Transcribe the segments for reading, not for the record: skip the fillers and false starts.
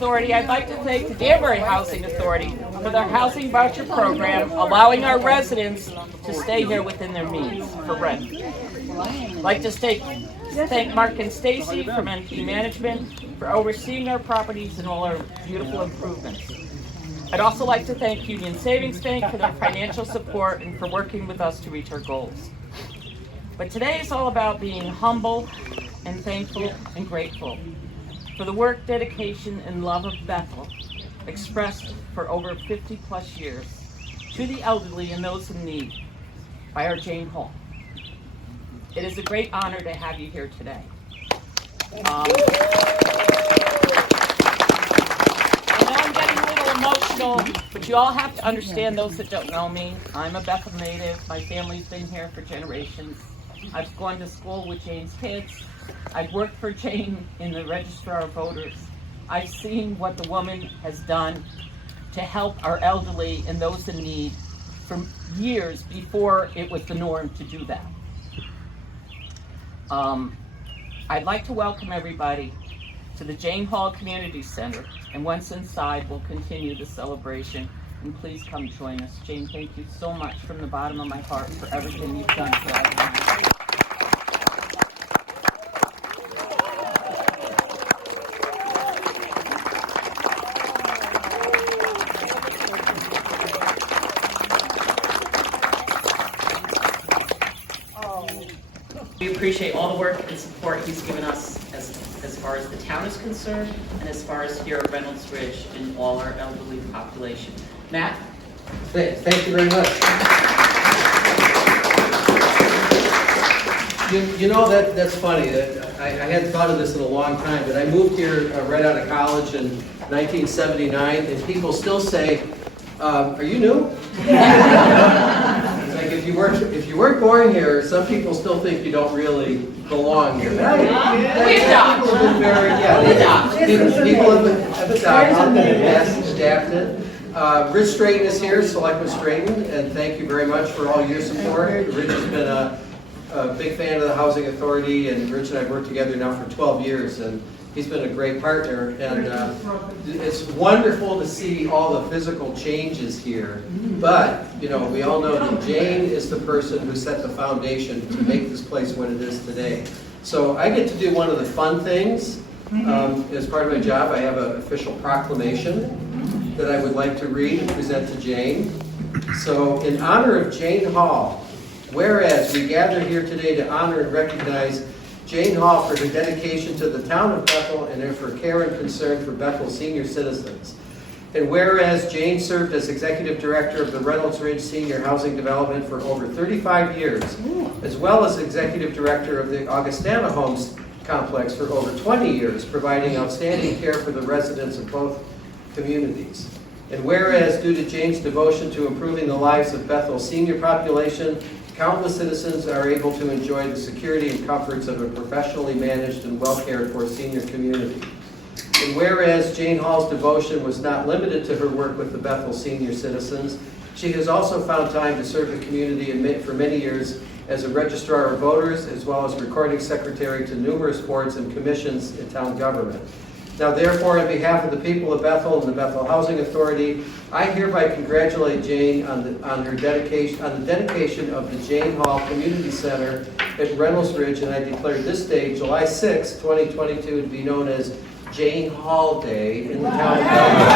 Authority, I'd like to thank the Danbury Housing Authority for their housing voucher program, allowing our residents to stay here within their means for rent. I'd like to thank Mark and Stacy from NP Management for overseeing our properties and all our beautiful improvements. I'd also like to thank Union Savings Bank for their financial support and for working with us to reach our goals. But today is all about being humble and thankful and grateful for the work, dedication, and love of Bethel expressed for over 50 plus years to the elderly and those in need by our Jane Hall. It is a great honor to have you here today. I know I'm getting a little emotional, but you all have to understand, those that don't know me, I'm a Bethel native. My family's been here for generations. I've gone to school with Jane's kids. I've worked for Jane in the Registrar of Voters. I've seen what the woman has done to help our elderly and those in need for years before it was the norm to do that. I'd like to welcome everybody to the Jane Hall Community Center, and once inside, we'll continue the celebration. And please come join us. Jane, thank you so much from the bottom of my heart for everything you've done for us. We appreciate all the work and support he's given us as far as the town is concerned and as far as here at Reynolds Ridge and all our elderly population. Matt? Thank you very much. You know, that's funny. I hadn't thought of this in a long time, but I moved here right out of college in 1979, and people still say, are you new? Like if you weren't born here, some people still think you don't really belong here. People have adapted. Rich Strayton is here, Selectman Strayton, and thank you very much for all your support. Rich has been a big fan of the Housing Authority, and Rich and I have worked together now for 12 years, and he's been a great partner. And it's wonderful to see all the physical changes here. But, you know, we all know that Jane is the person who set the foundation to make this place what it is today. So I get to do one of the fun things. As part of my job, I have an official proclamation that I would like to read and present to Jane. So, in honor of Jane Hall, whereas we gather here today to honor and recognize Jane Hall for her dedication to the town of Bethel and for care and concern for Bethel senior citizens. And whereas Jane served as Executive Director of the Reynolds Ridge Senior Housing Development for over 35 years, as well as Executive Director of the Augustana Homes Complex for over 20 years, providing outstanding care for the residents of both communities. And whereas due to Jane's devotion to improving the lives of Bethel's senior population, countless citizens are able to enjoy the security and comforts of a professionally managed and well-cared-for senior community. And whereas Jane Hall's devotion was not limited to her work with the Bethel senior citizens, she has also found time to serve the community for many years as a registrar of voters, as well as recording secretary to numerous boards and commissions in town government. Now, therefore, on behalf of the people of Bethel and the Bethel Housing Authority, I hereby congratulate Jane on the dedication of the Jane Hall Community Center at Reynolds Ridge, and I declare this day, July 6, 2022, to be known as Jane Hall Day in the town of Bethel.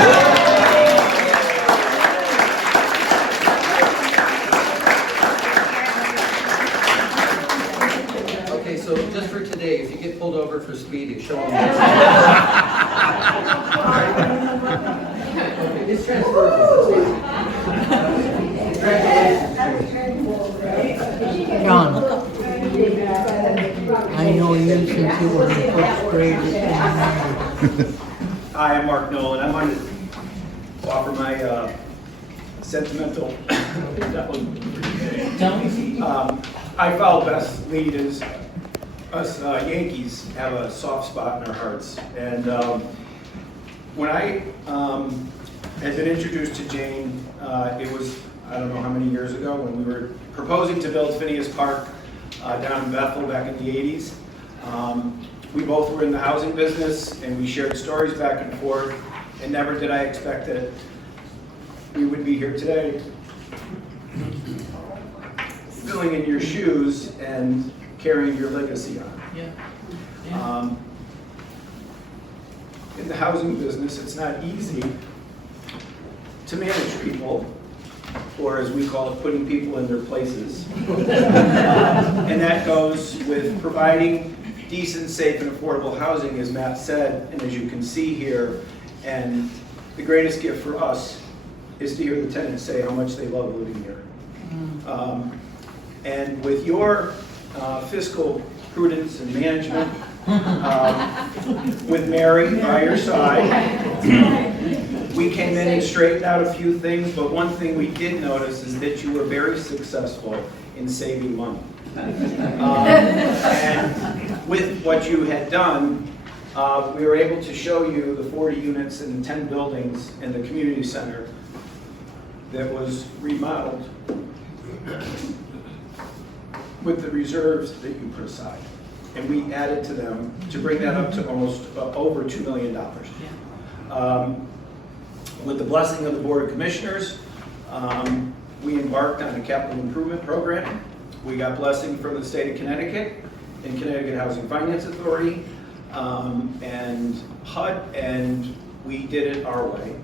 Okay, so just for today, if you get pulled over for speeding, show them this. Okay, it's transferable. John, I know you since you were in first grade. Hi, I'm Mark Nolan. I wanted to offer my sentimental. I follow Beth's lead as us Yankees have a soft spot in our hearts. And when I had been introduced to Jane, it was, I don't know how many years ago, when we were proposing to build Phineas Park down in Bethel back in the 80s. We both were in the housing business, and we shared stories back and forth. And never did I expect that we would be here today, filling in your shoes and carrying your legacy on. Yeah. In the housing business, it's not easy to manage people, or as we call it, putting people in their places. And that goes with providing decent, safe, and affordable housing, as Matt said, and as you can see here. And the greatest gift for us is to hear the tenants say how much they love living here. And with your fiscal prudence and management, with Mary by your side, we came in and straightened out a few things, but one thing we did notice is that you were very successful in saving money. And with what you had done, we were able to show you the 40 units and 10 buildings in the community center that was remodeled with the reserves that you put aside. And we added to them to bring that up to almost over $2 million. With the blessing of the Board of Commissioners, we embarked on a capital improvement program. We got blessing from the state of Connecticut and Connecticut Housing Finance Authority and HUD, and we did it our way.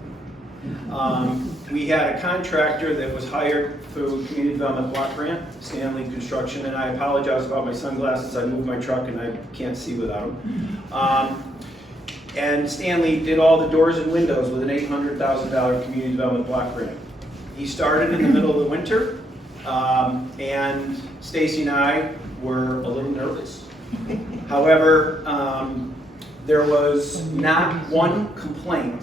We had a contractor that was hired through Community Development Block Grant, Stanley Construction, and I apologize about my sunglasses. I moved my truck and I can't see without them. And Stanley did all the doors and windows with an $800,000 Community Development Block Grant. He started in the middle of the winter, and Stacy and I were a little nervous. However, there was not one complaint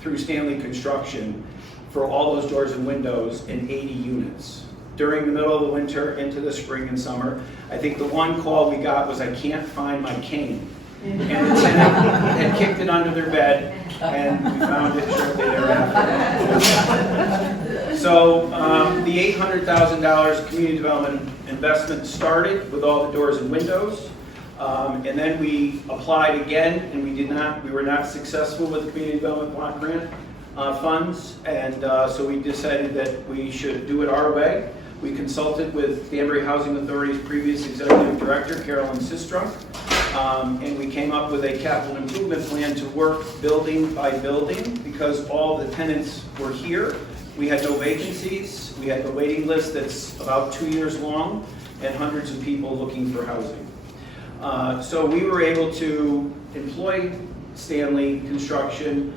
through Stanley Construction for all those doors and windows in 80 units. During the middle of the winter into the spring and summer, I think the one call we got was, I can't find my cane. And the tenant had kicked it under their bed, and we found it shortly thereafter. So the $800,000 community development investment started with all the doors and windows. And then we applied again, and we were not successful with the Community Development Block Grant funds, and so we decided that we should do it our way. We consulted with Danbury Housing Authority's previous executive director, Carolyn Sistrunk, and we came up with a capital improvement plan to work building by building, because all the tenants were here. We had no vacancies. We had the waiting list that's about 2 years long, and hundreds of people looking for housing. So we were able to employ Stanley Construction.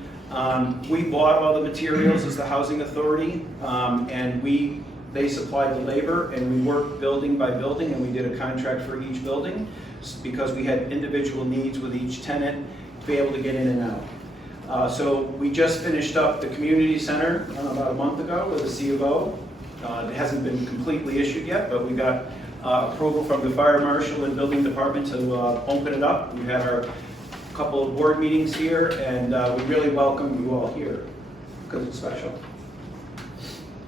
We bought all the materials as the housing authority, and they supplied the labor, and we worked building by building, and we did a contract for each building because we had individual needs with each tenant to be able to get in and out. So we just finished up the community center about a month ago with a C of O. It hasn't been completely issued yet, but we got approval from the fire marshal and building department to open it up. We had our couple of board meetings here, and we really welcome you all here because it's special.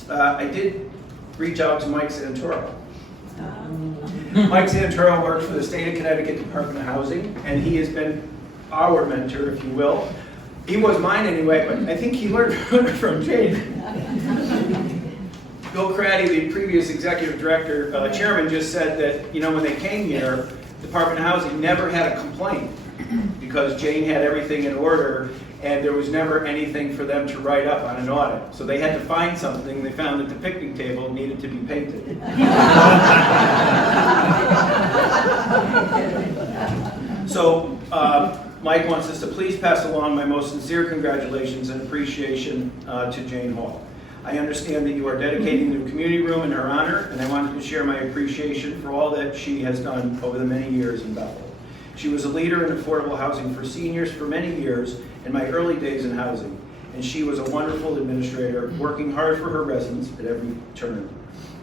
I did reach out to Mike Santoro. Mike Santoro works for the state of Connecticut Department of Housing, and he has been our mentor, if you will. He was mine anyway, but I think he learned from Jane. Bill Craddy, the previous executive director, chairman, just said that, when they came here, Department of Housing never had a complaint because Jane had everything in order, and there was never anything for them to write up on an audit. So they had to find something. They found that the picnic table needed to be painted. So Mike wants us to please pass along my most sincere congratulations and appreciation to Jane Hall. I understand that you are dedicating the community room in her honor, and I wanted to share my appreciation for all that she has done over the many years in Bethel. She was a leader in affordable housing for seniors for many years in my early days in housing, and she was a wonderful administrator, working hard for her residents at every turn.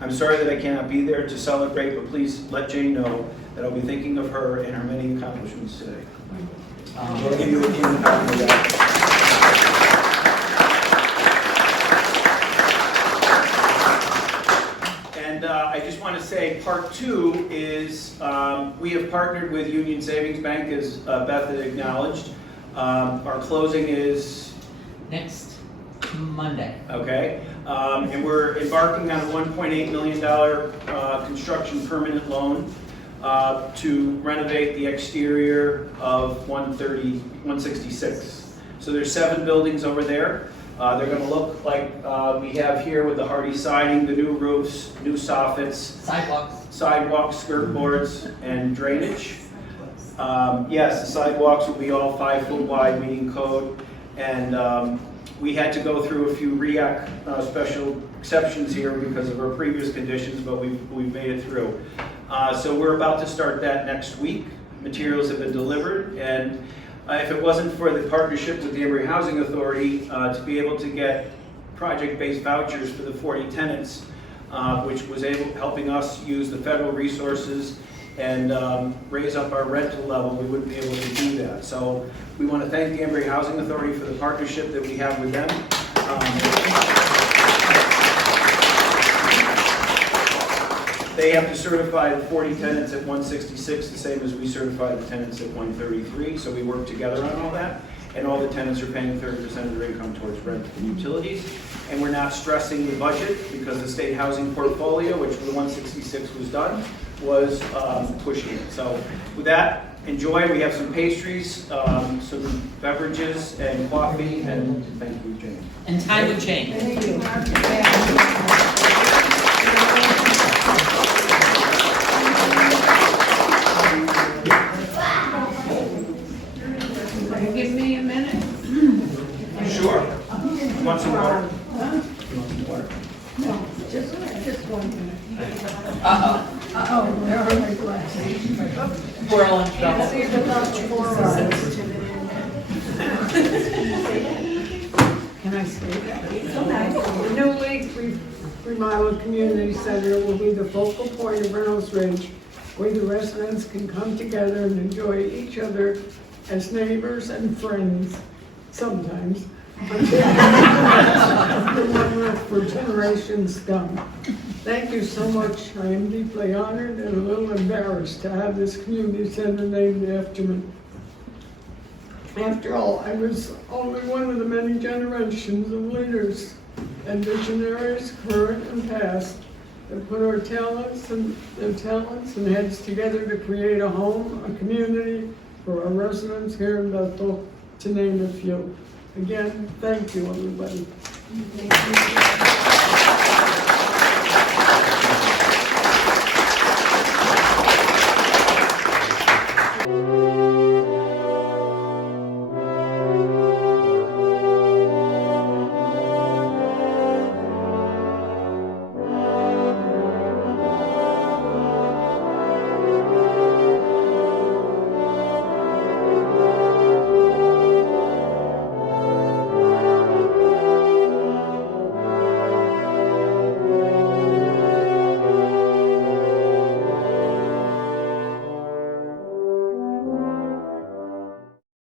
I'm sorry that I cannot be there to celebrate, but please let Jane know that I'll be thinking of her and her many accomplishments today. We'll give you a copy of that. And I just want to say part two is we have partnered with Union Savings Bank, as Beth had acknowledged. Our closing is next Monday. Okay, and we're embarking on a $1.8 million construction permanent loan to renovate the exterior of 166. So there's 7 buildings over there. They're going to look like we have here with the hardy siding, the new roofs, new soffits, sidewalks, skirt boards, and drainage. Yes, the sidewalks will be all 5 foot wide, meeting code, and we had to go through a few REAC special exceptions here because of our previous conditions, but we've made it through. So we're about to start that next week. Materials have been delivered, and if it wasn't for the partnership with the Danbury Housing Authority to be able to get project-based vouchers for the 40 tenants, which was helping us use the federal resources and raise up our rental level, we wouldn't be able to do that. So we want to thank the Danbury Housing Authority for the partnership that we have with them. They have to certify the 40 tenants at 166, the same as we certify the tenants at 133. So we work together on all that. And all the tenants are paying 30% of their income towards rent and utilities. And we're not stressing the budget because the state housing portfolio, which for the 166 was done, was pushing it. So with that, enjoy. We have some pastries, some beverages, and coffee. And thank you, Jane. And time would change. Thank you. Give me a minute. Sure. You want some water? You want some water? No, just 1 minute. Uh-oh. Uh-oh, there are my glasses. We're all in trouble. See if it's Can I say that? The newly remodeled community center will be the focal point of Reynolds Ridge, where the residents can come together and enjoy each other as neighbors and friends, sometimes, for generations come. Thank you so much. I am deeply honored and a little embarrassed to have this community center named after me. After all, I was only one of the many generations of leaders and visionaries, current and past, that put their talents and heads together to create a home, a community for our residents here in Bethel, to name a few. Again, thank you, everybody. Thank you.